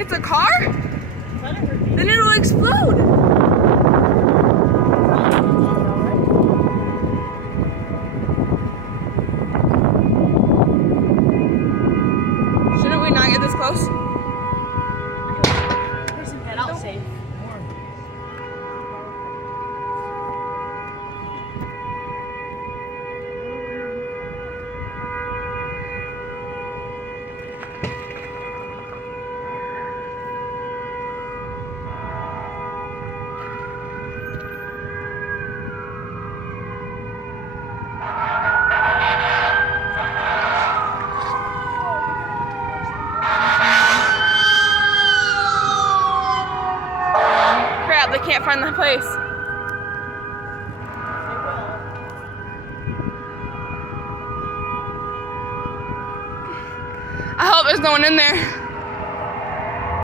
It's a car? Then it'll explode. Shouldn't we not get this close? Get out safe. Crap, they can't find the place. I hope there's no one in there.